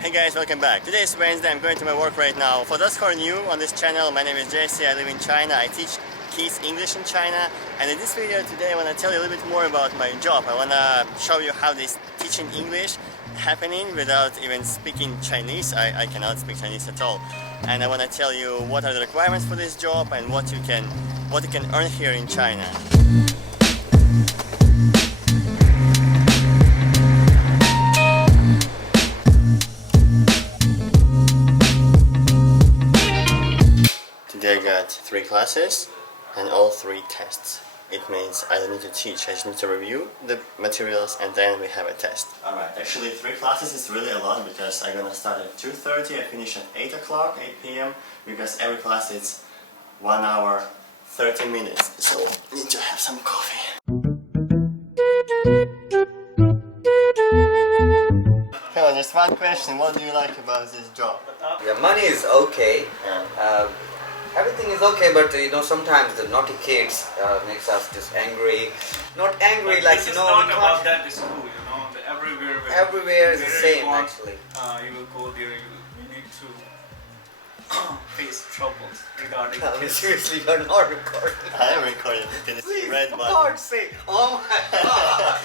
Hey guys, welcome back. Today is Wednesday, I'm going to my work right now. For those who are new on this channel, my name is JC, I live in China, I teach kids English in China, and in this video today I want to tell you a little bit more about my job. I want to show you how this teaching English happening without even speaking Chinese. I cannot speak Chinese at all. And I want to tell you what are the requirements for this job and what you can earn here in China. Today I got 3 classes and all 3 tests. It means I don't need to teach, I just need to review the materials and then we have a test. Alright, actually 3 classes is really a lot because I'm gonna start at 2:30, I finish at 8 o'clock, 8 p.m. because every class is 1 hour, 30 minutes, so I need to have some coffee. Hello, just one question, what do you like about this job? The money is okay. Yeah. Everything is okay, but sometimes the naughty kids makes us just angry. Not angry, but like this is not we about can't. that school, everywhere. Everywhere is the same actually. You will go there. You need to face troubles regarding. Seriously, you're not recording. I am recording. It's Please, red for button. God's sake! Oh my God!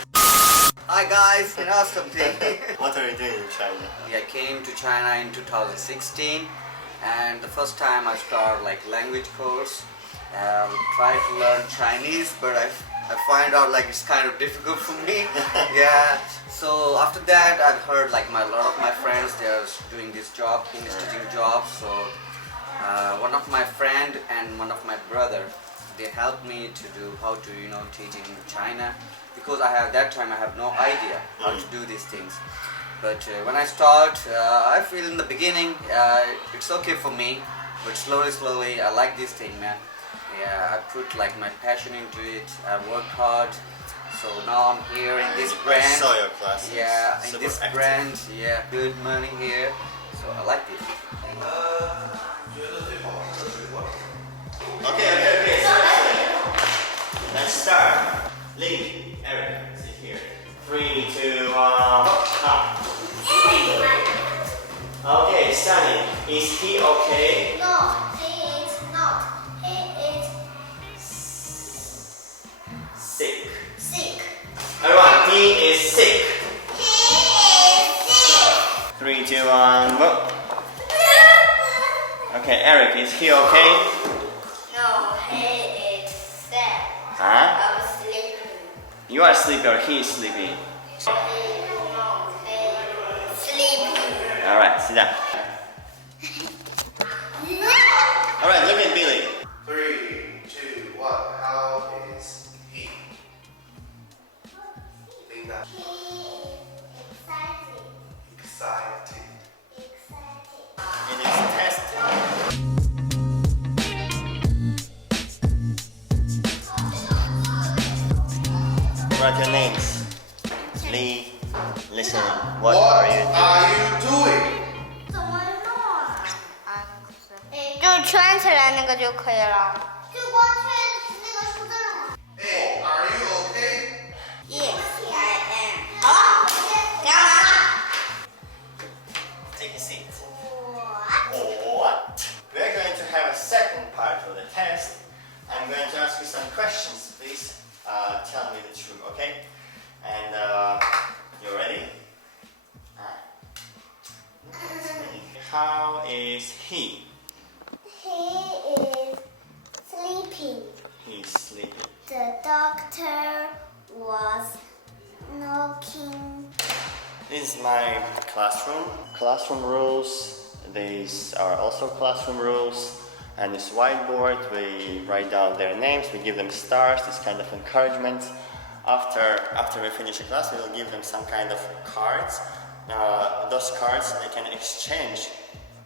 Hi guys, you know something? What are you doing in China? I came to China in 2016. And the first time I started language course, try to learn Chinese, but I find out it's kind of difficult for me. Yeah. So after that, I've heard a lot of my friends they're doing this job, English teaching job. So one of my friend and one of my brother, they helped me to do how to teach in China because I have no idea how to do these things. But when I start, I feel in the beginning it's okay for me, but slowly I like this thing, man. Yeah, I put my passion into it. I work hard, so now I'm here in this brand. I saw your classes. Yeah, in Super this active. brand. Yeah, good money here, so I like it. Okay. So let's start. Lee, Eric, sit here. 3, 2, 1, come. Okay, Sunny, is he okay? No, he is not. He is Sick. sick. Everyone, he is sick. He is sick. 3, 2, 1, go. Okay, Eric, is he okay? No, he is sad. Huh? I was sleeping. You are sleepy or he is sleepy? No, he is sleeping. Alright, sit down. Alright, look at Billy. 3, 2, 1. How is he? Think that excited. In his test. Write your names. Lee, listen. What are you doing? Are you doing? 怎么弄啊？就圈起来那个就可以了。就光圈那个数字吗 Hey, are you okay?？Yes, I am. 好，干嘛？ Take a seat. What? We're going to have a second part of the test. I'm going to ask you some questions. Please tell me the truth, okay? And you ready? How is he? He is sleeping. He's sleeping. The doctor was knocking. This is my classroom. Classroom rules. These are also classroom rules. And this whiteboard, we write down their names, we give them stars, this kind of encouragement. After we finish a class, we will give them some kind of cards. Those cards they can exchange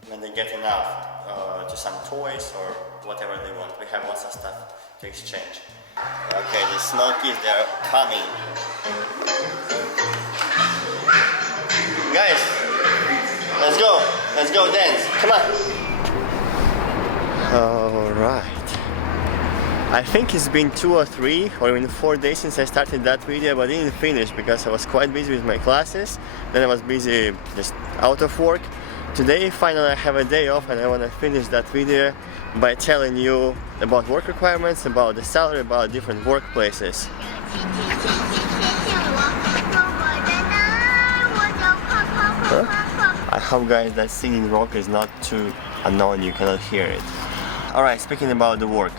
when they get enough to some toys or whatever they want. We have lots of stuff to exchange. Okay, the small kids, they are coming. Guys, let's go dance, come on. Alright. I think it's been 2 or 3 or even 4 days since I started that video, but I didn't finish because I was quite busy with my classes. Then I was busy just out of work. Today finally I have a day off and I want to finish that video by telling you about work requirements, about the salary, about different workplaces. I hope guys that singing rock is not too annoying, you cannot hear it. Alright, speaking about the work,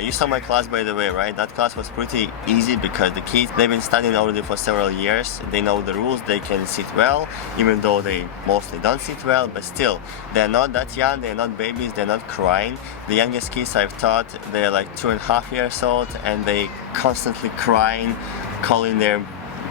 you saw my class by the way, right? That class was pretty easy because the kids, they've been studying already for several years. They know the rules, they can sit well, even though they mostly don't sit well, but still, they're not that young, they're not babies, they're not crying. The youngest kids I've taught, they're like 2.5 years old and they constantly crying, calling their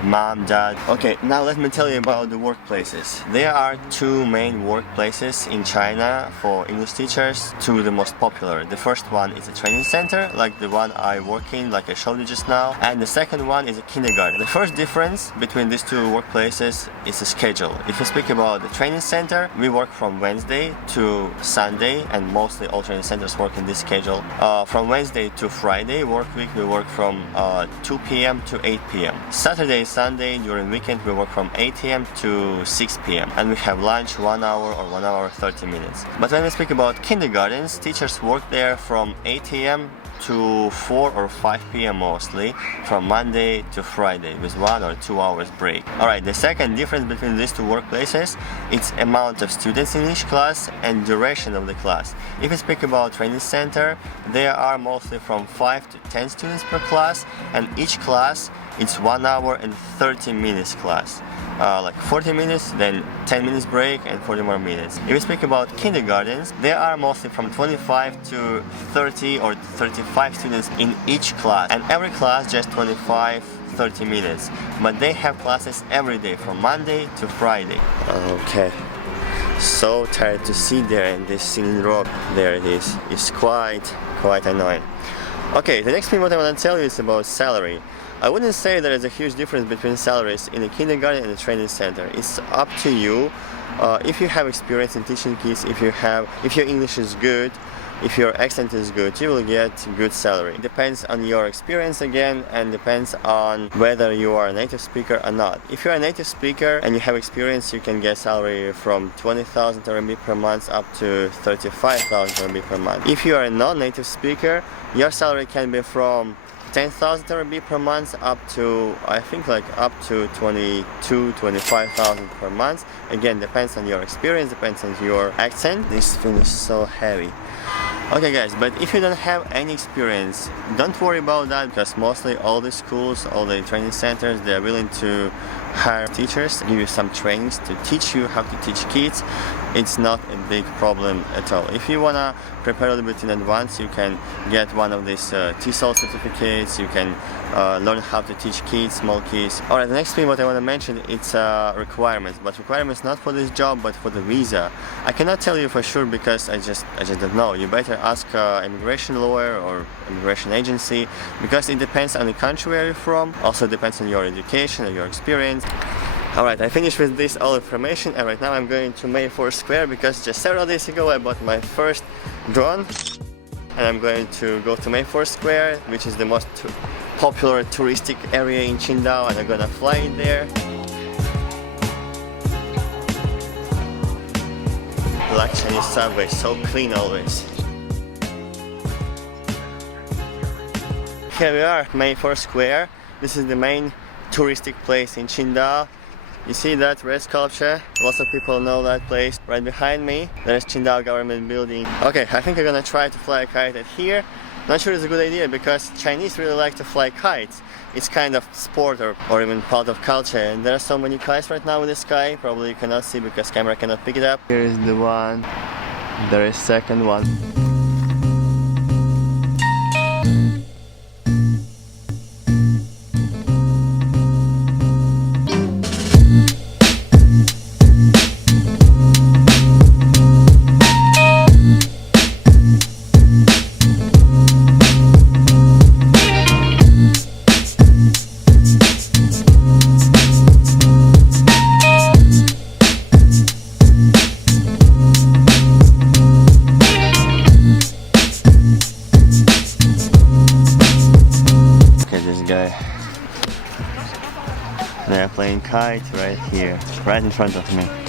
mom, dad. Okay, now let me tell you about the workplaces. There are 2 main workplaces in China for English teachers, 2 of the most popular. The first one is a training center, like the one I work in, like I showed you just now, and the second one is a kindergarten. The first difference between these 2 workplaces is the schedule. If you speak about the training center, we work from Wednesday to Sunday, and mostly all training centers work in this schedule. From Wednesday to Friday work week, we work from 2 p.m. to 8 p.m. Saturday, Sunday, during weekend we work from 8 a.m. to 6 p.m. and we have lunch 1 hour or 1 hour 30 minutes. But when we speak about kindergartens, teachers work there from 8 a.m. to 4 or 5 p.m. mostly, from Monday to Friday with 1 or 2 hours break. Alright, the second difference between these 2 workplaces, it's amount of students in each class and duration of the class. If you speak about training center, there are mostly from 5 to 10 students per class, and each class it's 1 hour and 30 minutes class. Like 40 minutes, then 10 minutes break and 40 more minutes. If we speak about kindergartens, there are mostly from 25 to 30 or 35 students in each class, and every class just 25-30 minutes. But they have classes every day from Monday to Friday. Okay. So tired to sit there and this singing rock. There it is. It's quite annoying. Okay, the next thing what I want to tell you is about salary. I wouldn't say there is a huge difference between salaries in a kindergarten and a training center. It's up to you. If you have experience in teaching kids, if your English is good, if your accent is good, you will get good salary. It depends on your experience again, and depends on whether you are a native speaker or not. If you're a native speaker and you have experience, you can get salary from 20,000 RMB per month up to 35,000 RMB per month. If you are a non-native speaker, your salary can be from 10,000 RMB per month up to, I think, like up to 22,000-25,000 per month. Again, depends on your experience, depends on your accent. This thing is so heavy. Okay guys, but if you don't have any experience, don't worry about that, because mostly all the schools, all the training centers, they are willing to hire teachers, give you some trainings to teach you how to teach kids. It's not a big problem at all. If you wanna prepare a little bit in advance, you can get one of these TESOL certificates. You can learn how to teach kids, small kids. Alright, the next thing what I want to mention, it's requirements, but requirements not for this job but for the visa. I cannot tell you for sure because I just don't know. You better ask immigration lawyer or immigration agency, because it depends on the country where you're from, also depends on your education and your experience. Alright, I finished with this all information, and right now I'm going to May 4th Square because just several days ago I bought my first drone, and I'm going to go to May 4th Square, which is the most popular touristic area in Qingdao, and I'm gonna fly in there. Black Chinese subway, so clean always. Here we are, May 4th Square. This is the main touristic place in Qingdao. You see that red sculpture? Lots of people know that place. Right behind me, there's Qingdao government building. Okay, I think I'm gonna try to fly a kite at here. Not sure it's a good idea because Chinese really like to fly kites. It's kind of sport or even part of culture, and there are so many kites right now in the sky. Probably you cannot see because camera cannot pick it up. Here is the one. There is second one. kite right here, right in front of me.